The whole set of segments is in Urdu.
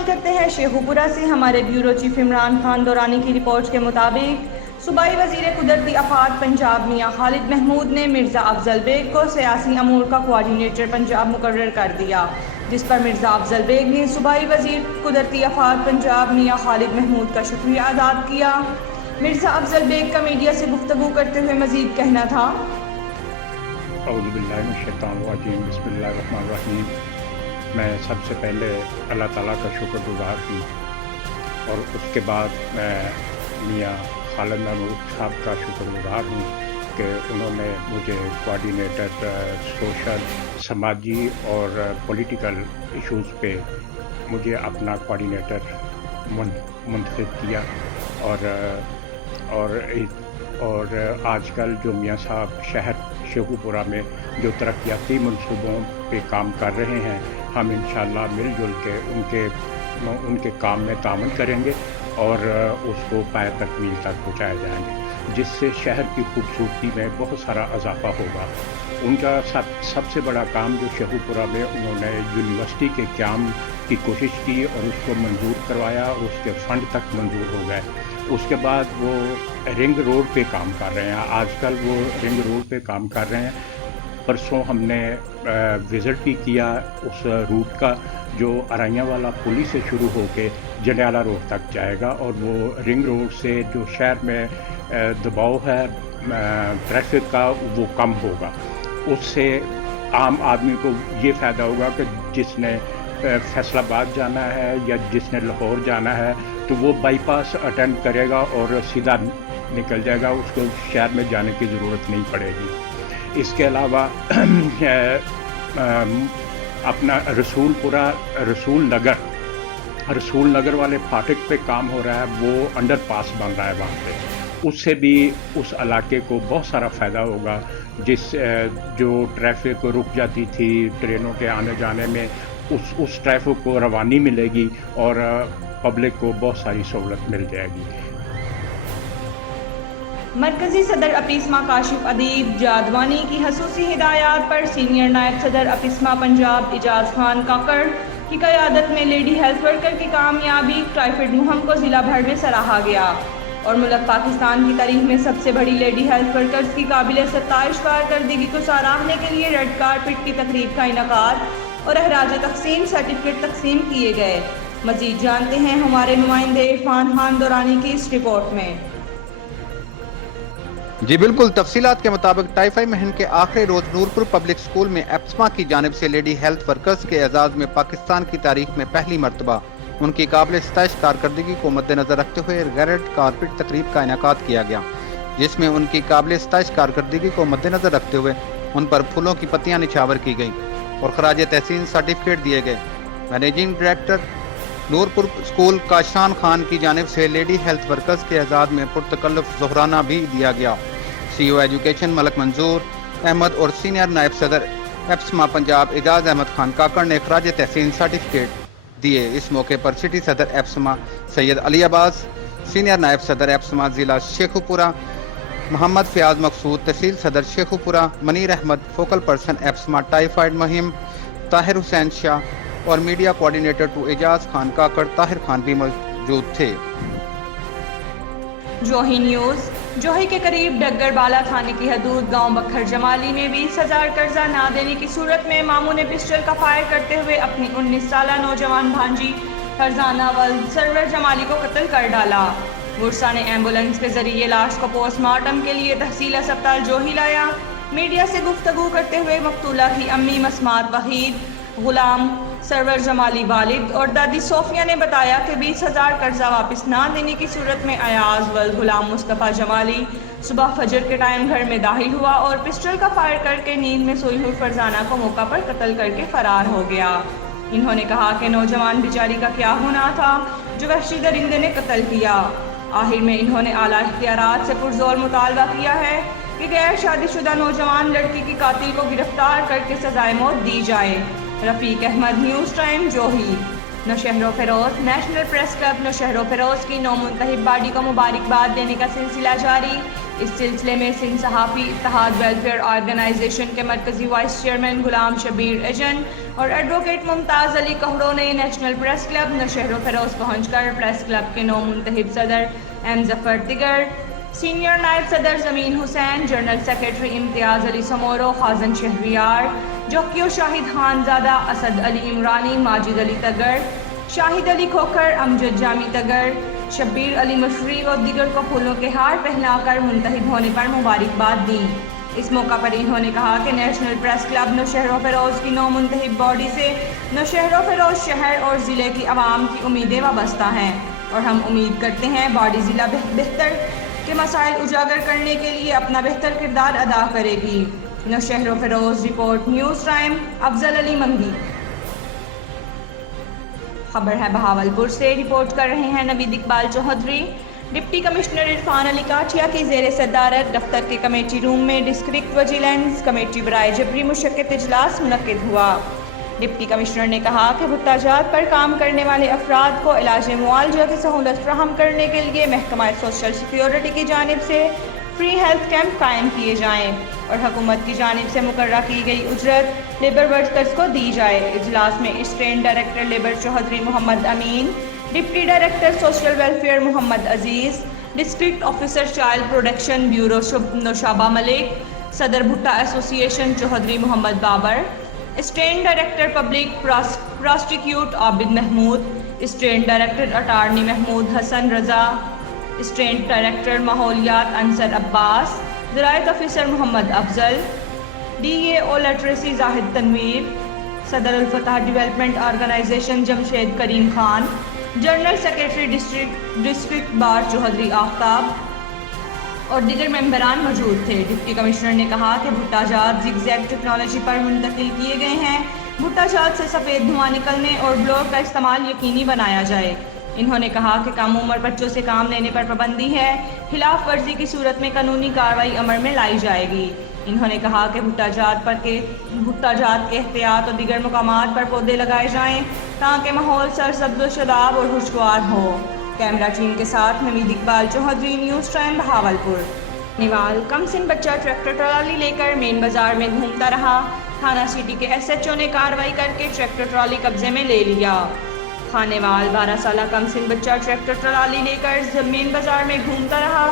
شامل کرتے ہیں شیخوپورہ سے ہمارے بیورو چیف عمران خان دورانی کی رپورٹ کے مطابق صوبائی وزیر قدرتی آفات پنجاب میاں خالد محمود نے مرزا افضل بیگ کو سیاسی امور کا کوارڈینیٹر پنجاب مقرر کر دیا، جس پر مرزا افضل بیگ نے صوبائی وزیر قدرتی آفات پنجاب میاں خالد محمود کا شکریہ ادا کیا۔ مرزا افضل بیگ کا میڈیا سے گفتگو کرتے ہوئے مزید کہنا تھا: اعوذ باللہ من الشیطان الرجیم، بسم اللہ الرحمن الرحیم۔ میں سب سے پہلے اللہ تعالیٰ کا شکر گزار ہوں، اور اس کے بعد میں میاں خالد محمود صاحب کا شکر گزار ہوں کہ انہوں نے مجھے کوارڈینیٹر سوشل، سماجی اور پولیٹیکل ایشوز پہ مجھے اپنا کوارڈینیٹر منتخب کیا، اور آج کل جو میاں صاحب شہر شیخوپورہ میں جو ترقیاتی منصوبوں پہ کام کر رہے ہیں، ہم انشاءاللہ مل جل کے ان کے کام میں تعاون کریں گے اور اس کو پایہ تکمیل تک پہنچائے جائیں گے، جس سے شہر کی خوبصورتی میں بہت سارا اضافہ ہوگا۔ ان کا سب سے بڑا کام جو شیخوپورہ میں انہوں نے یونیورسٹی کے قیام کی کوشش کی اور اس کو منظور کروایا اور اس کے فنڈ تک منظور ہو گئے۔ اس کے بعد وہ رنگ روڈ پہ کام کر رہے ہیں، آج کل وہ رنگ روڈ پہ کام کر رہے ہیں۔ پرسوں ہم نے وزٹ بھی کیا اس روٹ کا جو ارائیاں والا پلی سے شروع ہو کے جنڈیالہ روڈ تک جائے گا، اور وہ رنگ روڈ سے جو شہر میں دباؤ ہے ٹریفک کا وہ کم ہوگا۔ اس سے عام آدمی کو یہ فائدہ ہوگا کہ جس نے فیصل آباد جانا ہے یا جس نے لاہور جانا ہے تو وہ بائی پاس اٹینڈ کرے گا اور سیدھا نکل جائے گا، اس کو شہر میں جانے کی ضرورت نہیں پڑے گی۔ اس کے علاوہ اپنا رسول نگر والے پھاٹک پہ کام ہو رہا ہے، وہ انڈر پاس بن رہا ہے وہاں پہ، اس سے بھی اس علاقے کو بہت سارا فائدہ ہوگا، جو ٹریفک رک جاتی تھی ٹرینوں کے آنے جانے میں، اس ٹریفک کو روانی ملے گی اور پبلک کو بہت ساری سہولت مل جائے گی۔ مرکزی صدر اپیسما کاشف ادیب جادوانی کی خصوصی ہدایات پر سینئر نائب صدر اپیسما پنجاب اعجاز خان کاکڑ کی قیادت میں لیڈی ہیلتھ ورکر کی کامیابی ٹائیفائڈ مہم کو ضلع بھر میں سراہا گیا، اور ملک پاکستان کی تاریخ میں سب سے بڑی لیڈی ہیلتھ ورکرز کی قابل ستائش کارکردگی کو سراہنے کے لیے ریڈ کارپٹ کی تقریب کا انعقاد اور اخراج تقسیم سرٹیفکیٹ تقسیم کیے گئے۔ مزید جانتے ہیں ہمارے نمائندے عرفان خان دورانی کی اس رپورٹ میں۔ جی بالکل، تفصیلات کے مطابق ٹائیفائڈ مہم کے آخری روز نورپور پبلک سکول میں اپسما کی جانب سے لیڈی ہیلتھ ورکرز کے اعزاز میں پاکستان کی تاریخ میں پہلی مرتبہ ان کی قابل ستائش کارکردگی کو مد نظر رکھتے ہوئے ریڈ کارپٹ تقریب کا انعقاد کیا گیا، جس میں ان کی قابل ستائش کارکردگی کو مد نظر رکھتے ہوئے ان پر پھولوں کی پتیاں نچھاور کی گئیں اور خراج تحسین سرٹیفکیٹ دیے گئے۔ Managing director Noorpur school Kashan Khan کی جانب سے لیڈی ہیلتھ ورکرز کے اعزاز میں پرتکلف ظہرانہ بھی دیا گیا۔ سی او ایجوکیشن ملک منظور احمد اور سینئر نائب صدر اپسما پنجاب اعجاز احمد خان کاکڑ نے خراج تحسین سرٹیفکیٹ دیے۔ اس موقع پر سٹی صدر اپسما سید علی عباس، سینئر نائب صدر اپسما ضلع شیخوپورہ محمد فیاض مقصود، تحصیل صدر Sheikhupura Munir Ahmad, focal person APSMA typhoid مہم طاہر حسین شاہ اور media coordinator two Ejaz Khan Kakar Tahir Khan بھی موجود تھے۔ جوہی نیوز۔ جوہی کے قریب ڈگر بالا تھانے کی حدود گاؤں بکھر جمالی میں 20,000 قرضہ نہ دینے کی صورت میں ماموں نے پسٹل کا فائر کرتے ہوئے اپنی 19 سالہ نوجوان بھانجی فرزانہ ولد سرور جمالی کو قتل کر ڈالا۔ ورثہ نے ایمبولنس کے ذریعے لاش کو پوسٹ مارٹم کے لیے تحصیل اسپتال جوہی لایا۔ میڈیا سے گفتگو کرتے ہوئے مقتولہ کی امی مسمات وحید، غلام سرور جمالی والد اور دادی صوفیہ نے بتایا کہ 20,000 قرضہ واپس نہ دینے کی صورت میں ایاز ولد غلام مصطفیٰ جمالی صبح فجر کے ٹائم گھر میں داخل ہوا اور پسٹل کا فائر کر کے نیند میں سوئی ہوئی فرزانہ کو موقع پر قتل کر کے فرار ہو گیا۔ انہوں نے کہا کہ نوجوان بیچاری کا کیا ہونا تھا جو وحشی درندے نے قتل کیا۔ آخر میں انہوں نے اعلیٰ اختیارات سے پرزور مطالبہ کیا ہے کہ غیر شادی شدہ نوجوان لڑکی کی قاتل کو گرفتار کر کے سزائے موت دی جائے۔ رفیق احمد، نیوز ٹائم، جوہی۔ نوشہر و فیروز۔ نیشنل پریس کلب نوشہر و فیروز کی نو منتخب باڈی کو مبارکباد دینے کا سلسلہ جاری۔ اس سلسلے میں سندھ صحافی اتحاد ویلفیئر آرگنائزیشن کے مرکزی وائس چیئرمین غلام شبیر ایجن اور ایڈوکیٹ ممتاز علی کہرو نے نیشنل پریس کلب نوشہر و فیروز پہنچ کر پریس کلب کے نو منتخب صدر ایم ظفر دیگر، سینئر نائب صدر زمین حسین، جنرل سیکرٹری امتیاز علی سمورو، خازن شہریار، جوکیو شاہد خانزادہ، اسد علی عمرانی، ماجد علی تگر، شاہد علی کھوکھر، امجد جامی تگر، شبیر علی مشری و دیگر کو پھولوں کے ہار پہنا کر منتخب ہونے پر مبارکباد دی۔ اس موقع پر انہوں نے کہا کہ نیشنل پریس کلب نوشہر و فیروز کی نو منتخب باڈی سے نوشہر و فیروز شہر اور ضلع کی عوام کی امیدیں وابستہ ہیں، اور ہم امید کرتے ہیں باڈی ضلع بہتر کے مسائل اجاگر کرنے کے لیے اپنا بہتر کردار ادا کرے گی۔ نوشہر و فیروز رپورٹ نیوز ٹائم، افضل علی منگی۔ خبر ہے بہاولپور سے، رپورٹ کر رہے ہیں نوید اقبال چوہدری۔ ڈپٹی کمشنر عرفان علی کاٹھیا کی زیر صدارت دفتر کے کمیٹی روم میں ڈسٹرکٹ ویجیلنس کمیٹی برائے جبری مشقت اجلاس منعقد ہوا۔ ڈپٹی کمشنر نے کہا کہ بھٹا جات پر کام کرنے والے افراد کو علاج معالجہ کی سہولت فراہم کرنے کے لیے محکمہ سوشل سیکیورٹی کی جانب سے فری ہیلتھ کیمپ قائم کیے جائیں اور حکومت کی جانب سے مقررہ کی گئی اجرت لیبر ورکرز کو دی جائے۔ اجلاس میں assistant director labour Chaudhry Muhammad Amin, deputy director social welfare Muhammad Aziz, district officer child protection bureau Naushaba Malik, صدر بھٹا association Chaudhry Muhammad Babar, assistant director public prosecute Abid Mahmood, assistant director attorney Mahmood Hassan Raza, assistant director ماحولیات انصر عباس، زراعت officer Muhammad Afzal, D A O literacy Zahid Tanveer, صدر Alfatah development organisation Jamshed Karim Khan, general secretary district bar Chaudhry آفتاب اور دیگر ممبران موجود تھے۔ ڈپٹی کمشنر نے کہا کہ بھٹا جات زگ زیگ ٹیکنالوجی پر منتقل کیے گئے ہیں، بھٹا جات سے سفید دھواں نکلنے اور بلور کا استعمال یقینی بنایا جائے۔ انہوں نے کہا کہ کم عمر بچوں سے کام لینے پر پابندی ہے، خلاف ورزی کی صورت میں قانونی کارروائی عمل میں لائی جائے گی۔ انہوں نے کہا کہ بھٹا جات کے احتیاط اور دیگر مقامات پر پودے لگائے جائیں تاکہ ماحول سرسبز و شاداب اور خوشگوار ہو۔ کیمرہ ٹیم کے ساتھ نوید اقبال چوہدری، نیوز ٹائم بہاولپور۔ نیوال کم سن بچہ ٹریکٹر ٹرالی لے کر مین بازار میں گھومتا رہا، تھانہ سٹی کے ایس ایچ او نے کارروائی کر کے ٹریکٹر ٹرالی قبضے میں لے لیا۔ خانیوال 12 سالہ کم سن بچہ ٹریکٹر ٹرالی لے کر مین بازار میں گھومتا رہا،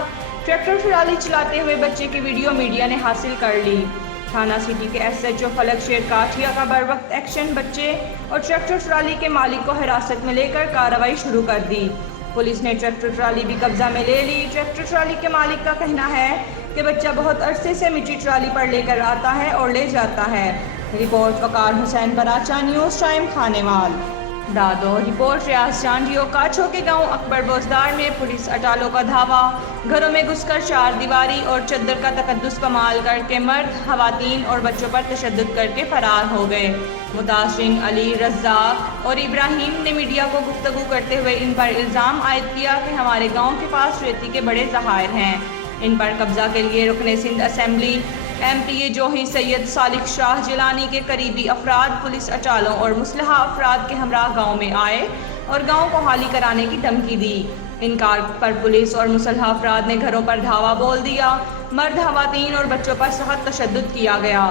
ٹریکٹر ٹرالی چلاتے ہوئے بچے کی ویڈیو میڈیا نے حاصل کر لی۔ تھانہ سٹی کے ایس ایچ او فلک شیر کاٹھیا کا بروقت ایکشن بچے اور ٹریکٹر ٹرالی کے مالک کو حراست میں لے کر کارروائی شروع کر دی۔ پولیس نے ٹریکٹر ٹرالی بھی قبضہ میں لے لی۔ ٹریکٹر ٹرالی کے مالک کا کہنا ہے کہ بچہ بہت عرصے سے مٹی ٹرالی پر لے کر آتا ہے اور لے جاتا ہے۔ رپورٹ وقار حسین براچہ، نیوز ٹائم خانیوال۔ دادو رپورٹ ریاض چانڈیو کاچھو کے گاؤں اکبر بوزدار میں پولیس اٹالوں کا دھاوا، گھروں میں گھس کر چار دیواری اور چادر کا تقدس پامال کر کے مرد، خواتین اور بچوں پر تشدد کر کے فرار ہو گئے۔ متاثرین علی، رزاق اور ابراہیم نے میڈیا کو گفتگو کرتے ہوئے ان پر الزام عائد کیا کہ ہمارے گاؤں کے پاس ریتی کے بڑے ذخائر ہیں۔ ان پر قبضہ کے لیے رکن سندھ اسمبلی ایم پی اے جوہی سید صالح شاہ جیلانی کے قریبی افراد پولیس اٹالوں اور مسلح افراد کے ہمراہ گاؤں میں آئے اور گاؤں کو خالی کرانے کی دھمکی دی۔ انکار پر پولیس اور مسلح افراد نے گھروں پر دھاوا بول دیا، مرد، خواتین اور بچوں پر سخت تشدد کیا گیا۔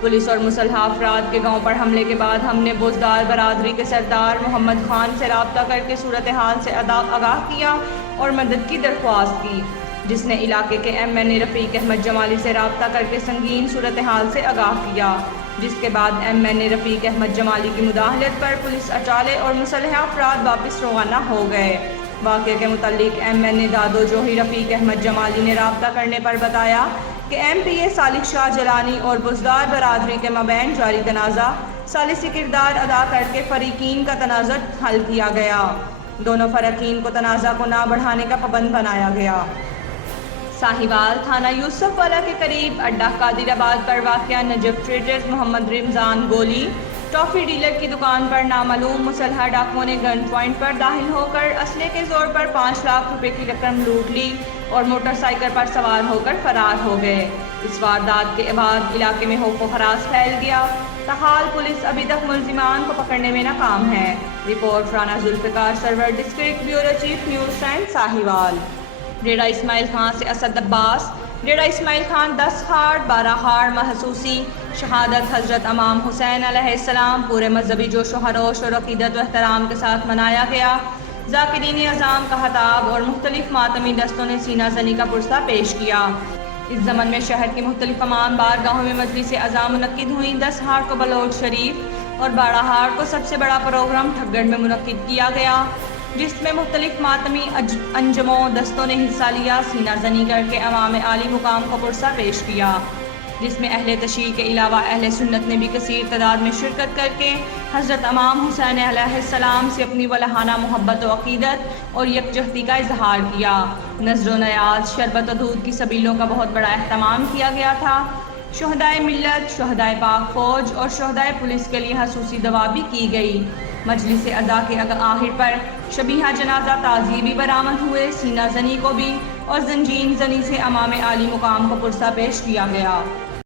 پولیس اور مسلح افراد کے گاؤں پر حملے کے بعد ہم نے بوزدار برادری کے سردار محمد خان سے رابطہ کر کے صورتحال سے آگاہ کیا اور مدد کی درخواست کی، جس نے علاقے کے ایم این اے رفیق احمد جمالی سے رابطہ کر کے سنگین صورتحال سے آگاہ کیا، جس کے بعد ایم این اے رفیق احمد جمالی کی مداخلت پر پولیس اٹالے اور مسلح افراد واپس روانہ ہو گئے۔ واقعے کے متعلق ایم این اے دادو جوہی رفیق احمد جمالی نے رابطہ کرنے پر بتایا کہ ایم پی اے صالح شاہ جیلانی اور بوزدار برادری کے مابین جاری تنازع ثالثی کردار ادا کر کے فریقین کا تنازع حل کیا گیا۔ دونوں فریقین کو تنازع کو نہ بڑھانے کا پابند بنایا گیا۔ ساہیوال تھانہ یوسف والا کے قریب اڈہ قادر آباد پر واقع نجف ٹریڈرز محمد رمضان گولی ٹافی ڈیلر کی دکان پر نامعلوم مسلح ڈاکوؤں نے گن پوائنٹ پر داخل ہو کر اسلحے کے زور پر 5 لاکھ روپے کی رقم لوٹ لی اور موٹر سائیکل پر سوار ہو کر فرار ہو گئے۔ اس واردات کے بعد علاقے میں خوف و ہراس پھیل گیا۔ تاحال پولیس ابھی تک ملزمان کو پکڑنے میں ناکام ہے۔ Report Rana Zulfiqar Sarwar, district bureau chief, news time Sahiwal. Dera Ismail Khan سے اسد عباس، ڈیرہ اسماعیل خان 10 ہارڈ 12 ہارڈ محسوسی شہادت حضرت امام حسین علیہ السلام پورے مذہبی جوش و خروش اور عقیدت و احترام کے ساتھ منایا گیا۔ ذاکرین اعظام کا خطاب اور مختلف ماتمی دستوں نے سینہ زنی کا پرسہ پیش کیا۔ اس ضمن میں شہر کی مختلف تمام بارگاہوں میں مجلس اعظام منعقد ہوئیں۔ 10 ہار کو بلوچ شریف اور 12 ہار کو سب سے بڑا پروگرام ٹھگڑ میں منعقد کیا گیا، جس میں مختلف ماتمی انجموں دستوں نے حصہ لیا۔ سینہ زنی کر کے عوام عالی مقام کو پرسہ پیش کیا، جس میں اہل تشیع کے علاوہ اہل سنت نے بھی کثیر تعداد میں شرکت کر کے حضرت امام حسین علیہ السلام سے اپنی ولہانہ محبت و عقیدت اور یکجہتی کا اظہار کیا۔ نذر و نیاز، شربت و دودھ کی سبیلوں کا بہت بڑا اہتمام کیا گیا تھا۔ شہدائے ملت، شہدائے پاک فوج اور شہدائے پولیس کے لیے خصوصی دعا بھی کی گئی۔ مجلس عزا کے آخر پر شبیہ جنازہ تعزیے برآمد ہوئے۔ سینہ زنی کو بھی اور زنجین زنی سے امام عالی مقام کو پرسہ پیش کیا گیا۔